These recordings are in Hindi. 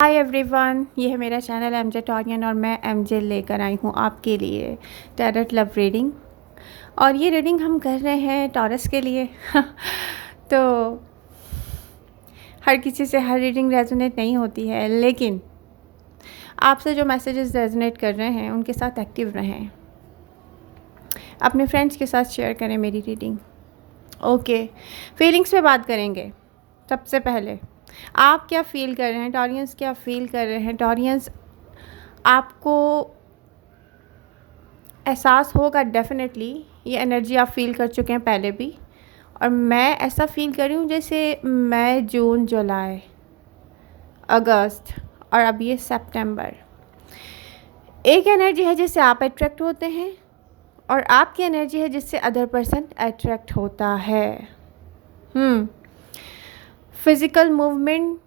हाय एवरीवन, ये है मेरा चैनल एमजे टॉरियन और मैं एमजे लेकर आई हूँ आपके लिए टैरोट लव रीडिंग। और ये रीडिंग हम कर रहे हैं टॉरस के लिए। तो हर किसी से हर रीडिंग रेजोनेट नहीं होती है, लेकिन आपसे जो मैसेजेस रेजोनेट कर रहे हैं उनके साथ एक्टिव रहें, अपने फ्रेंड्स के साथ शेयर करें मेरी रीडिंग। ओके, फीलिंग्स पे बात करेंगे। सबसे पहले आप क्या फ़ील कर रहे हैं, टॉरियंस क्या फ़ील कर रहे हैं। टॉरियंस, आपको एहसास होगा डेफिनेटली, ये एनर्जी आप फ़ील कर चुके हैं पहले भी, और मैं ऐसा फ़ील कर रही हूँ जैसे मई, जून, जुलाई, अगस्त और अब ये सितंबर। एक एनर्जी है जिससे आप अट्रैक्ट होते हैं और आपकी एनर्जी है जिससे अदर पर्सन अट्रैक्ट होता है। फिज़िकल मूवमेंट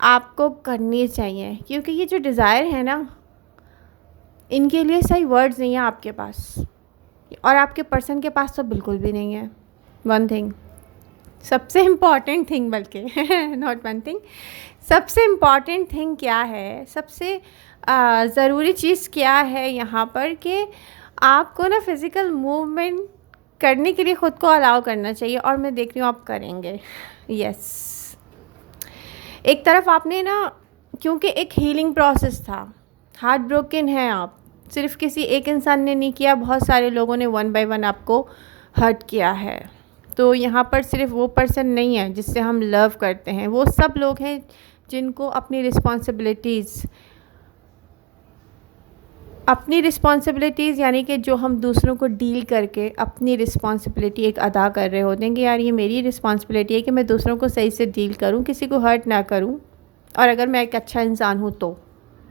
आपको करनी चाहिए, क्योंकि ये जो डिज़ायर है ना, इनके लिए सही वर्ड्स नहीं है आपके पास, और आपके पर्सन के पास तो बिल्कुल भी नहीं है। वन थिंग, सबसे इम्पॉर्टेंट थिंग, बल्कि नॉट वन थिंग, सबसे इम्पॉर्टेंट थिंग क्या है, सबसे ज़रूरी चीज़ क्या है यहाँ पर, कि आपको ना फिज़िकल मूवमेंट करने के लिए ख़ुद को अलाउ करना चाहिए। और मैं देख रही हूँ आप करेंगे। यस, एक तरफ आपने ना, क्योंकि एक हीलिंग प्रोसेस था, हार्ट ब्रोकन है आप, सिर्फ किसी एक इंसान ने नहीं किया, बहुत सारे लोगों ने वन बाय वन आपको हर्ट किया है। तो यहाँ पर सिर्फ वो पर्सन नहीं है जिससे हम लव करते हैं, वो सब लोग हैं जिनको अपनी रिस्पॉन्सिबिलिटीज़ यानी कि जो हम दूसरों को डील करके अपनी रिस्पॉन्सिबिलिटी एक अदा कर रहे होते हैं कि यार ये मेरी रिस्पॉन्सिबिलिटी है कि मैं दूसरों को सही से डील करूं, किसी को हर्ट ना करूं, और अगर मैं एक अच्छा इंसान हूं तो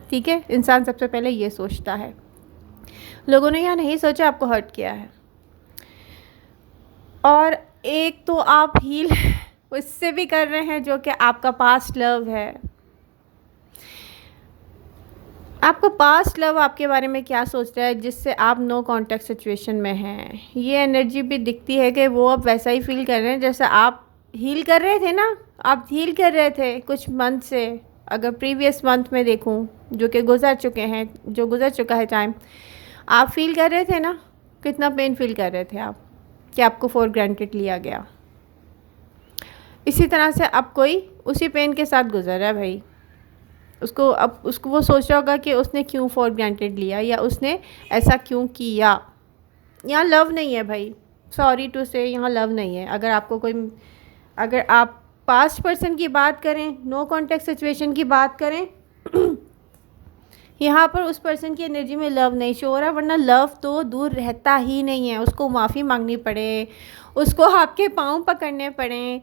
ठीक है। इंसान सबसे पहले ये सोचता है, लोगों ने यहाँ नहीं सोचा आपको हर्ट किया है। और एक तो आप हील उससे भी कर रहे हैं जो कि आपका पास्ट लव है। आपको पास्ट लव आपके बारे में क्या सोच रहा है जिससे आप नो कांटेक्ट सिचुएशन में हैं। ये एनर्जी भी दिखती है कि वो अब वैसा ही फील कर रहे हैं जैसे आप हील कर रहे थे ना। आप हील कर रहे थे कुछ मंथ से, अगर प्रीवियस मंथ में देखूं जो कि गुजर चुके हैं, जो गुजर चुका है टाइम, आप फील कर रहे थे ना, कितना पेन फील कर रहे थे आप कि आपको फॉर ग्रांटेड लिया गया। इसी तरह से अब कोई उसी पेन के साथ गुजर रहा है भाई। उसको वो सोच रहा होगा कि उसने क्यों फॉर ग्रांटेड लिया, या उसने ऐसा क्यों किया। यहाँ लव नहीं है भाई, सॉरी टू से, यहाँ लव नहीं है। अगर आप पास्ट पर्सन की बात करें, नो कॉन्टेक्ट सिचुएशन की बात करें, यहाँ पर उस पर्सन की एनर्जी में लव नहीं शो हो रहा, वरना लव तो दूर रहता ही नहीं है। उसको माफ़ी मांगनी पड़े, उसको आपके पाँव पकड़ने पड़े,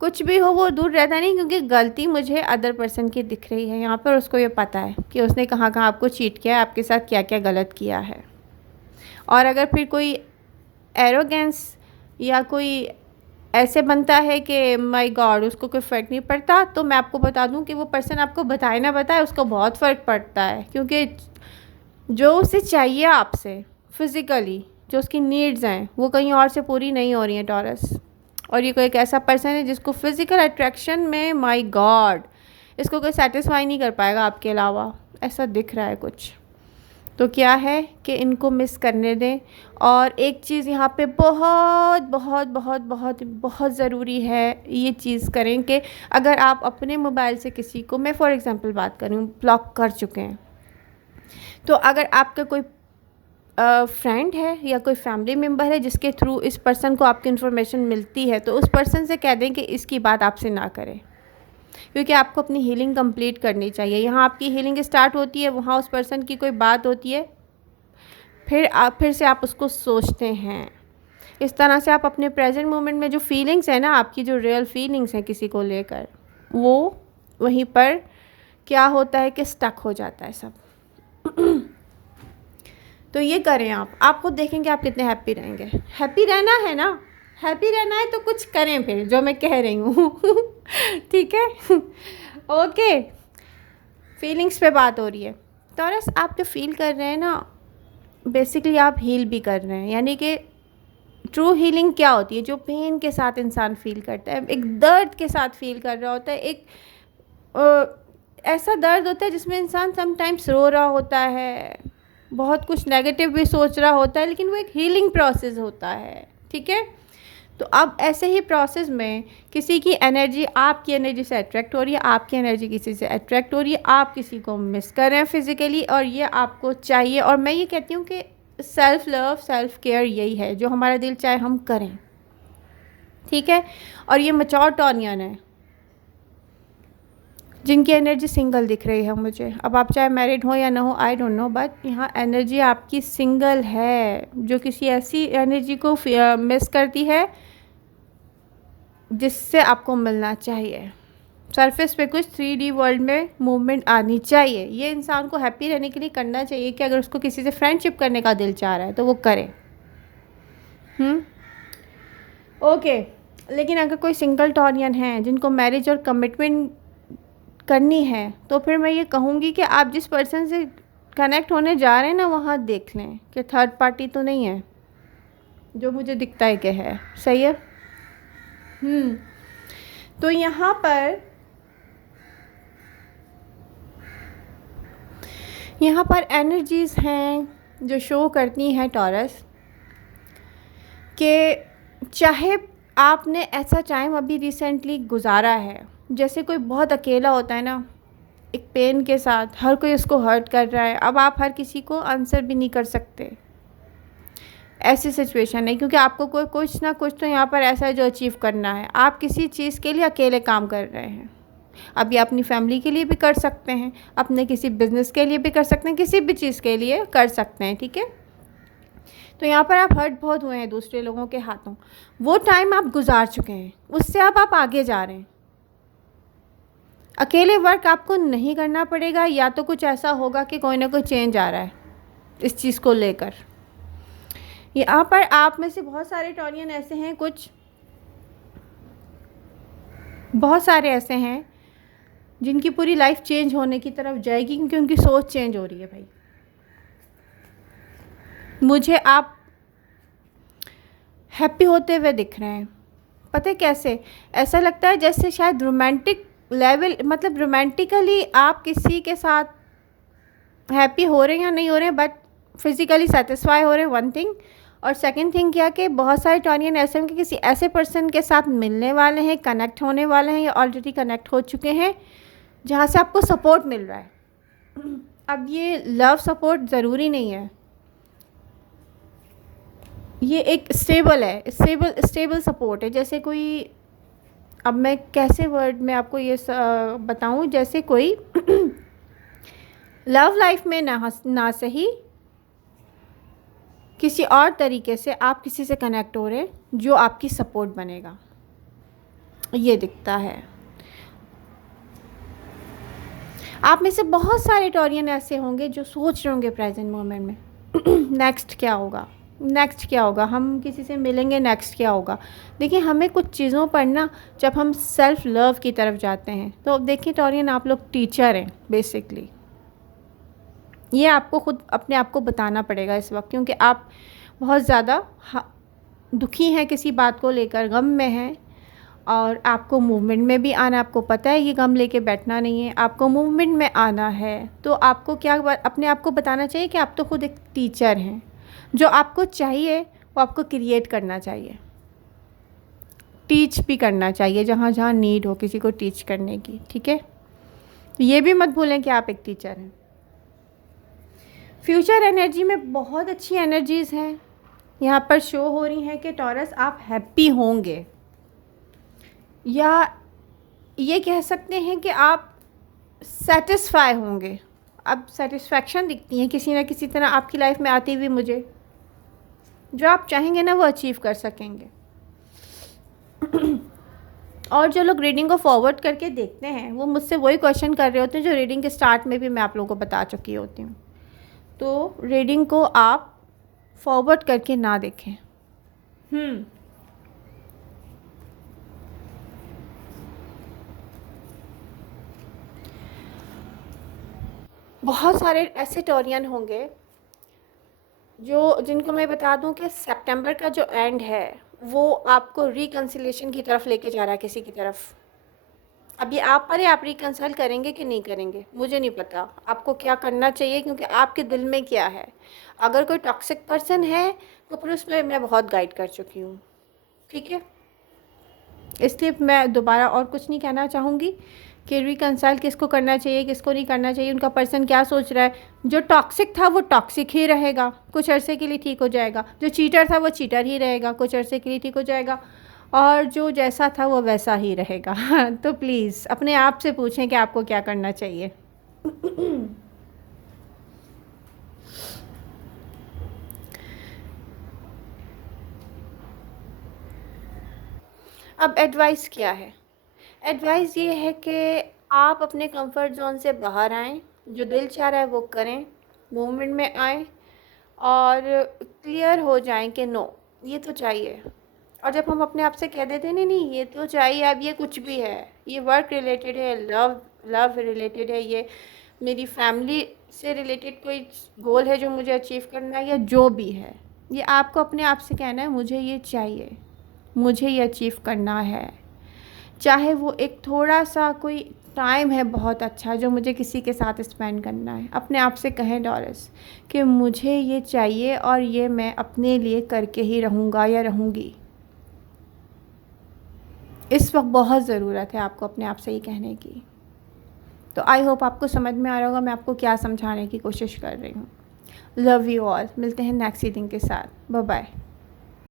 कुछ भी हो, वो दूर रहता नहीं, क्योंकि गलती मुझे अदर पर्सन की दिख रही है यहाँ पर। उसको ये पता है कि उसने कहाँ कहाँ आपको चीट किया है, आपके साथ क्या क्या गलत किया है। और अगर फिर कोई एरोगेंस या कोई ऐसे बनता है कि माय गॉड उसको कोई फ़र्क नहीं पड़ता, तो मैं आपको बता दूं कि वो पर्सन आपको बताए ना बताए, उसको बहुत फ़र्क पड़ता है। क्योंकि जो उसे चाहिए आपसे फिज़िकली, जो उसकी नीड्स हैं, वो कहीं और से पूरी नहीं हो रही हैं टॉरस। और ये कोई एक ऐसा पर्सन है जिसको फिज़िकल अट्रैक्शन में, माय गॉड, इसको कोई सेटिस्फाई नहीं कर पाएगा आपके अलावा, ऐसा दिख रहा है कुछ। तो क्या है कि इनको मिस करने दें। और एक चीज़ यहाँ पे बहुत बहुत बहुत बहुत बहुत ज़रूरी है, ये चीज़ करें कि अगर आप अपने मोबाइल से किसी को, मैं फॉर एग्ज़ाम्पल बात करूँ, ब्लॉक कर चुके हैं, तो अगर आपका कोई फ्रेंड है या कोई फैमिली मेम्बर है जिसके थ्रू इस पर्सन को आपकी इन्फॉर्मेशन मिलती है, तो उस पर्सन से कह दें कि इसकी बात आपसे ना करें, क्योंकि आपको अपनी हीलिंग कंप्लीट करनी चाहिए। यहाँ आपकी हीलिंग स्टार्ट होती है, वहाँ उस पर्सन की कोई बात होती है, फिर से आप उसको सोचते हैं। इस तरह से आप अपने प्रेजेंट मोमेंट में जो फीलिंग्स है ना, आपकी जो रियल फीलिंग्स हैं किसी को लेकर, वो वहीं पर क्या होता है कि स्टक हो जाता है सब। तो ये करें आप खुद देखेंगे आप कितने हैप्पी रहेंगे। हैप्पी रहना है ना, हैप्पी रहना है तो कुछ करें फिर जो मैं कह रही हूँ। ठीक है। ओके, फीलिंग्स पे बात हो रही है। टॉरस, आप जो फील कर रहे हैं ना, बेसिकली आप हील भी कर रहे हैं। यानी कि ट्रू हीलिंग क्या होती है, जो पेन के साथ इंसान फील करता है, एक दर्द के साथ फील कर रहा होता है, एक ऐसा दर्द होता है जिसमें इंसान समटाइम्स रो रहा होता है, बहुत कुछ नेगेटिव भी सोच रहा होता है, लेकिन वो एक हीलिंग प्रोसेस होता है, ठीक है। तो अब ऐसे ही प्रोसेस में किसी की एनर्जी आपकी एनर्जी से अट्रैक्ट हो रही है, आपकी एनर्जी किसी से अट्रैक्ट हो रही है, आप किसी को मिस कर रहे हैं फिज़िकली, और ये आपको चाहिए। और मैं ये कहती हूँ कि सेल्फ़ लव, सेल्फ़ केयर यही है जो हमारा दिल चाहे हम करें, ठीक है। और ये मैच्योर टॉनियन है जिनकी एनर्जी सिंगल दिख रही है मुझे। अब आप चाहे मैरिड हो या ना हो, आई डोंट नो, बट यहाँ एनर्जी आपकी सिंगल है जो किसी ऐसी एनर्जी को मिस करती है जिससे आपको मिलना चाहिए। सरफेस पे कुछ 3D वर्ल्ड में मूवमेंट आनी चाहिए। ये इंसान को हैप्पी रहने के लिए करना चाहिए कि अगर उसको किसी से फ्रेंडशिप करने का दिल चाह रहा है तो वो करे। ओके। लेकिन अगर कोई सिंगल टॉनियन है जिनको मैरिज और कमिटमेंट करनी है, तो फिर मैं ये कहूँगी कि आप जिस पर्सन से कनेक्ट होने जा रहे हैं ना, वहाँ देख लें कि थर्ड पार्टी तो नहीं है, जो मुझे दिखता है कि है। सही है। तो यहाँ पर एनर्जीज़ हैं जो शो करती हैं टॉरस कि चाहे आपने ऐसा टाइम अभी रिसेंटली गुजारा है, जैसे कोई बहुत अकेला होता है ना, एक पेन के साथ, हर कोई उसको हर्ट कर रहा है, अब आप हर किसी को आंसर भी नहीं कर सकते, ऐसी सिचुएशन है, क्योंकि आपको कोई कुछ ना कुछ तो यहाँ पर ऐसा है जो अचीव करना है। आप किसी चीज़ के लिए अकेले काम कर रहे हैं। अभी अपनी फैमिली के लिए भी कर सकते हैं, अपने किसी बिजनेस के लिए भी कर सकते हैं, किसी भी चीज़ के लिए कर सकते हैं, ठीक है। तो यहाँ पर आप हर्ट बहुत हुए हैं दूसरे लोगों के हाथों, वो टाइम आप गुजार चुके हैं, उससे अब आप आगे जा रहे हैं। अकेले वर्क आपको नहीं करना पड़ेगा, या तो कुछ ऐसा होगा कि कोई ना कोई चेंज आ रहा है इस चीज़ को लेकर। यहाँ पर आप में से बहुत सारे टॉनियन ऐसे हैं, कुछ बहुत सारे ऐसे हैं जिनकी पूरी लाइफ चेंज होने की तरफ जाएगी, क्योंकि उनकी सोच चेंज हो रही है भाई। मुझे आप हैप्पी होते हुए दिख रहे हैं, पता है कैसे? ऐसा लगता है जैसे शायद रोमांटिक लेवल, मतलब रोमांटिकली आप किसी के साथ हैप्पी हो रहे हैं या नहीं हो रहे हैं, बट फिज़िकली सेटिस्फाई हो रहे हैं, वन थिंग। और सेकंड थिंग क्या कि बहुत सारे टॉनियन ऐसे हैं कि किसी ऐसे पर्सन के साथ मिलने वाले हैं, कनेक्ट होने वाले हैं, या ऑलरेडी कनेक्ट हो चुके हैं, जहाँ से आपको सपोर्ट मिल रहा है। अब ये लव सपोर्ट ज़रूरी नहीं है, ये एक स्टेबल है, स्टेबल सपोर्ट है। जैसे कोई, अब मैं कैसे वर्ड में आपको ये बताऊं, जैसे कोई लव लाइफ में ना सही, किसी और तरीके से आप किसी से कनेक्ट हो रहे हैं जो आपकी सपोर्ट बनेगा, ये दिखता है। आप में से बहुत सारे टॉरियन ऐसे होंगे जो सोच रहे होंगे प्रेजेंट मोमेंट में नेक्स्ट क्या होगा, नेक्स्ट क्या होगा, हम किसी से मिलेंगे, नेक्स्ट क्या होगा। देखिए, हमें कुछ चीज़ों पर ना, जब हम सेल्फ़ लव की तरफ जाते हैं, तो देखिए टॉरियन, आप लोग टीचर हैं बेसिकली। ये आपको खुद अपने आप को बताना पड़ेगा इस वक्त, क्योंकि आप बहुत ज़्यादा दुखी हैं किसी बात को लेकर, गम में हैं, और आपको मूवमेंट में भी आना। आपको पता है ये गम लेके बैठना नहीं है, आपको मूवमेंट में आना है। तो आपको क्या अपने आप को बताना चाहिए कि आप तो खुद एक टीचर हैं, जो आपको चाहिए वो आपको क्रिएट करना चाहिए, टीच भी करना चाहिए जहाँ जहाँ नीड हो किसी को टीच करने की, ठीक है। ये भी मत भूलें कि आप एक टीचर हैं। फ्यूचर एनर्जी में बहुत अच्छी एनर्जीज़ हैं यहाँ पर शो हो रही हैं कि टॉरस आप हैप्पी होंगे, या ये कह सकते हैं कि आप सेटिस्फाई होंगे। अब सेटिस्फैक्शन दिखती है किसी ना किसी तरह आपकी लाइफ में आती हुई मुझे, जो आप चाहेंगे ना वो अचीव कर सकेंगे। और जो लोग रीडिंग को फॉरवर्ड करके देखते हैं, वो मुझसे वही क्वेश्चन कर रहे होते हैं जो रीडिंग के स्टार्ट में भी मैं आप लोगों को बता चुकी होती हूँ। तो रीडिंग को आप फॉरवर्ड करके ना देखें। बहुत सारे ऐसे टॉरियन होंगे जिनको मैं बता दूं कि सितंबर का जो एंड है वो आपको रिकन्सिलेशन की तरफ लेके जा रहा है, किसी की तरफ, अब ये आप पर है, आप रिकंसाइल करेंगे कि नहीं करेंगे, मुझे नहीं पता आपको क्या करना चाहिए, क्योंकि आपके दिल में क्या है। अगर कोई टॉक्सिक पर्सन है तो फिर उसमें मैं बहुत गाइड कर चुकी हूँ, ठीक है। इसलिए मैं दोबारा और कुछ नहीं कहना चाहूँगी कि रिकंसाइल किसको करना चाहिए, किसको नहीं करना चाहिए, उनका पर्सन क्या सोच रहा है। जो टॉक्सिक था वो टॉक्सिक ही रहेगा, कुछ अरसे के लिए ठीक हो जाएगा। जो चीटर था वो चीटर ही रहेगा, कुछ अरसे के लिए ठीक हो जाएगा। और जो जैसा था वो वैसा ही रहेगा। तो प्लीज़ अपने आप से पूछें कि आपको क्या करना चाहिए। अब एडवाइस क्या है? एडवाइस ये है कि आप अपने कंफर्ट ज़ोन से बाहर आएँ, जो दिल चाह रहा है वो करें, मूवमेंट में आएँ और क्लियर हो जाएँ कि नो, ये तो चाहिए। और जब हम अपने आप से कह देते हैं नहीं नहीं ये तो चाहिए, अब ये कुछ भी है, ये वर्क रिलेटेड है, लव रिलेटेड है, ये मेरी फैमिली से रिलेटेड कोई गोल है जो मुझे अचीव करना है, या जो भी है, ये आपको अपने आप से कहना है मुझे ये चाहिए, मुझे ये अचीव करना है। चाहे वो एक थोड़ा सा कोई टाइम है बहुत अच्छा जो मुझे किसी के साथ स्पेंड करना है, अपने आप से कहें डॉरिस कि मुझे ये चाहिए और ये मैं अपने लिए करके ही रहूँगा या रहूँगी। इस वक्त बहुत ज़रूरत है आपको अपने आप से ही कहने की। तो आई होप आपको समझ में आ रहा होगा मैं आपको क्या समझाने की कोशिश कर रही हूँ। लव यू ऑल, मिलते हैं नेक्स्ट रीडिंग के साथ। Bye bye.